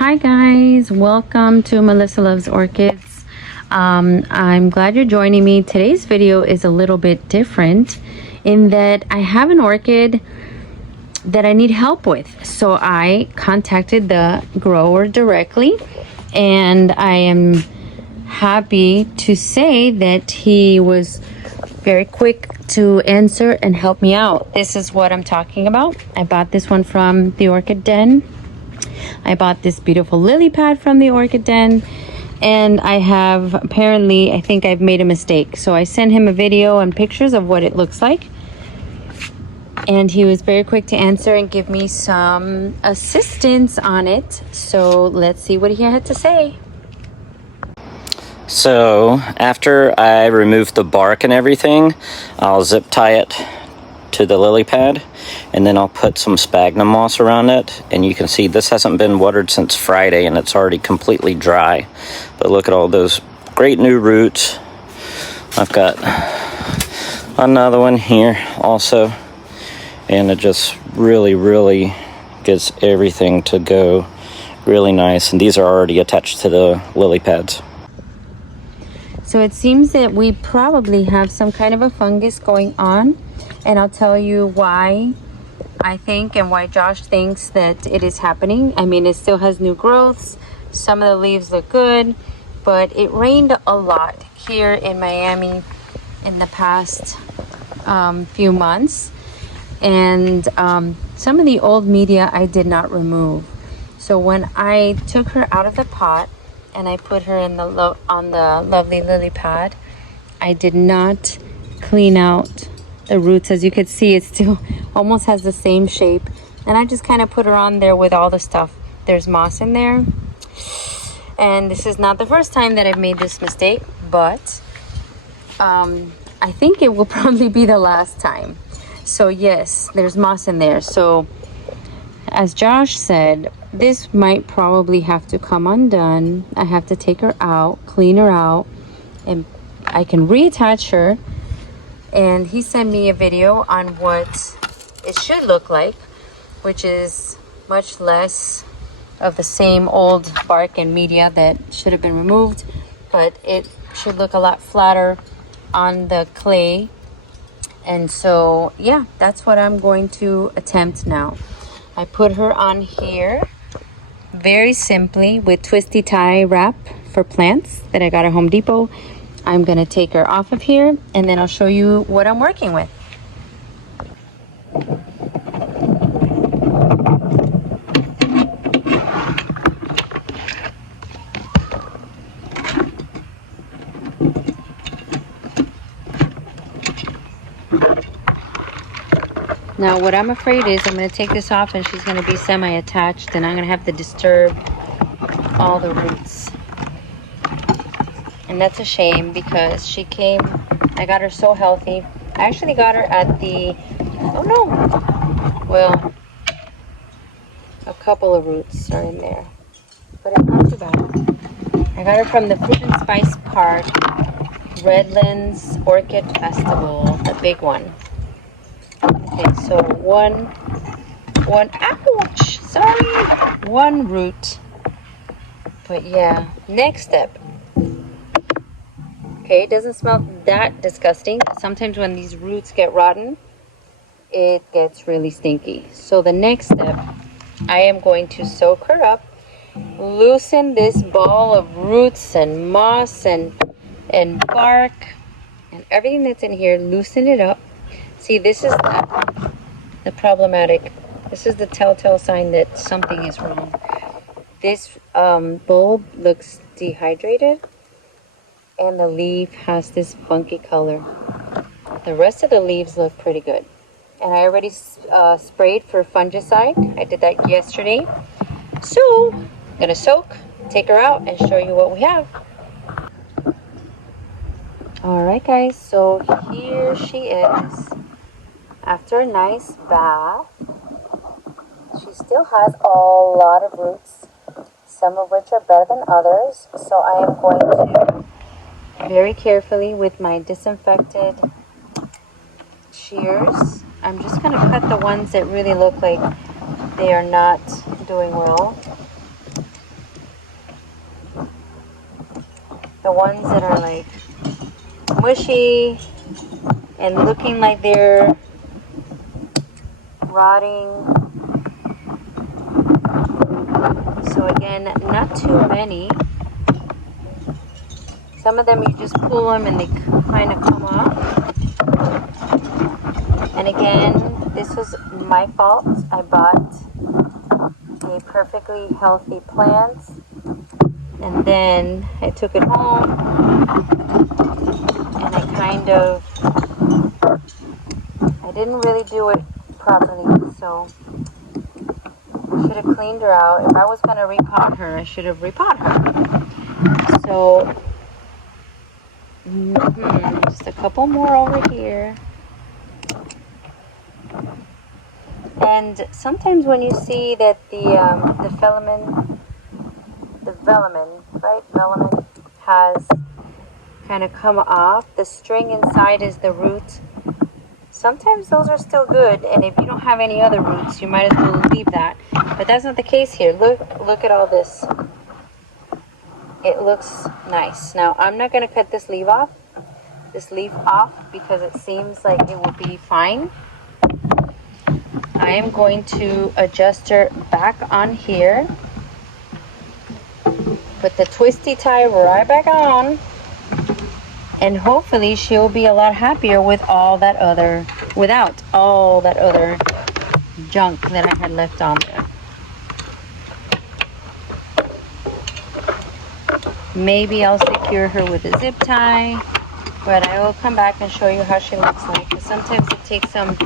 Hi guys, welcome to Melissa Loves Orchids. I'm glad you're joining me. Today's video is a little bit different in that I have an orchid that I need help with. So I contacted the grower directly, and I am happy to say that he was very quick to answer and help me out. This is what I'm talking about. I bought this one from the Orchid Den. I bought this beautiful lily pad from the Orchid Den, and I have apparently, I think I've made a mistake. So I sent him a video and pictures of what it looks like, and he was very quick to answer and give me some assistance on it. So let's see what he had to say. So after I remove the bark and everything, I'll zip tie it to the lily pad, and then I'll put some sphagnum moss around it. And you can see this hasn't been watered since Friday, and it's already completely dry. But look at all those great new roots. I've got another one here also, and it just really gets everything to go really nice. And these are already attached to the lily pads. So it seems that we probably have some kind of a fungus going on, and I'll tell you why I think and why Josh thinks that it is happening. I mean, it still has new growths. Some of the leaves look good, but it rained a lot here in Miami in the past few months, and some of the old media I did not remove. So when I took her out of the pot and I put her in the on the lovely lily pad, I did not clean out the roots. As you could see, it still almost has the same shape, and I just kind of put her on there with all the stuff. There's moss in there, and this is not the first time that I've made this mistake, but I think it will probably be the last time. So yes, there's moss in there. So as Josh said, this might probably have to come undone. I have to take her out, clean her out, and I can reattach her. And he sent me a video on what it should look like, which is much less of the same old bark and media that should have been removed, but it should look a lot flatter on the clay. And so yeah, that's what I'm going to attempt now. I put her on here very simply with twisty tie wrap for plants that I got at Home Depot. I'm gonna take her off of here, and then I'll show you what I'm working with. Now what I'm afraid is I'm going to take this off and she's going to be semi-attached, and I'm going to have to disturb all the roots. And that's a shame because she came, I got her so healthy. I actually got her at the, oh no, well, a couple of roots are in there, but it's not too bad. I got her from the Fruit and Spice Park Redlands Orchid Festival, the big one. Okay, so ouch, sorry, one root. But yeah, next step. Okay, it doesn't smell that disgusting. Sometimes when these roots get rotten, it gets really stinky. So the next step, I am going to soak her up, loosen this ball of roots and moss and bark and everything that's in here, loosen it up. See, this is the problematic. This is the telltale sign that something is wrong. This bulb looks dehydrated, and the leaf has this funky color. The rest of the leaves look pretty good. And I already sprayed for fungicide. I did that yesterday. So I'm gonna soak, take her out, and show you what we have. All right, guys, so here she is. After a nice bath, she still has a lot of roots, some of which are better than others. So I am going to very carefully with my disinfected shears, I'm just going to cut the ones that really look like they are not doing well. the ones that are like mushy and looking like they're rotting. So again, not too many. Some of them you just pull them and they kind of come off. And again, this was my fault. I bought a perfectly healthy plant and then I took it home and I didn't really do it properly, so I should have cleaned her out. If I was going to repot her, I should have repot her. So just a couple more over here. And sometimes when you see that the velamen has kind of come off, the string inside is the root. Sometimes those are still good, and if you don't have any other roots, you might as well leave that. But that's not the case here. Look at all this. It looks nice. Now I'm not going to cut this leaf off because it seems like it will be fine. I am going to adjust her back on here. Put the twisty tie right back on. And hopefully she'll be a lot happier without all that other junk that I had left on there. Maybe I'll secure her with a zip tie, but I will come back and show you how she looks like. Because sometimes it takes a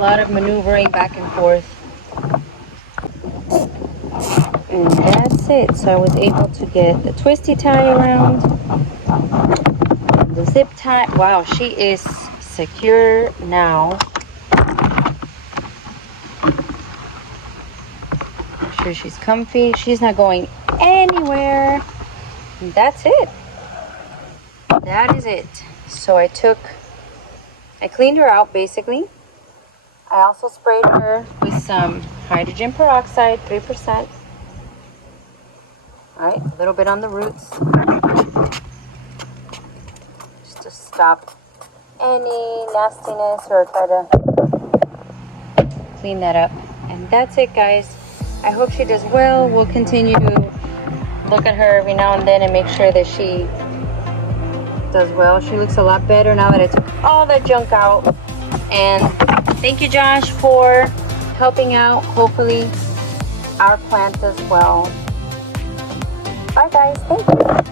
lot of maneuvering back and forth. And that's it. So I was able to get the twisty tie around, the zip tie. Wow, she is secure now. Make sure she's comfy. She's not going anywhere. And that's it. That is it. So I cleaned her out basically. I also sprayed her with some hydrogen peroxide, 3%. All right, a little bit on the roots. Just to stop any nastiness or try to clean that up. And that's it, guys. I hope she does well. We'll continue to look at her every now and then and make sure that she does well. She looks a lot better now that I took all that junk out. And thank you, Josh, for helping out. Hopefully our plant does well. Bye, guys. Thank you.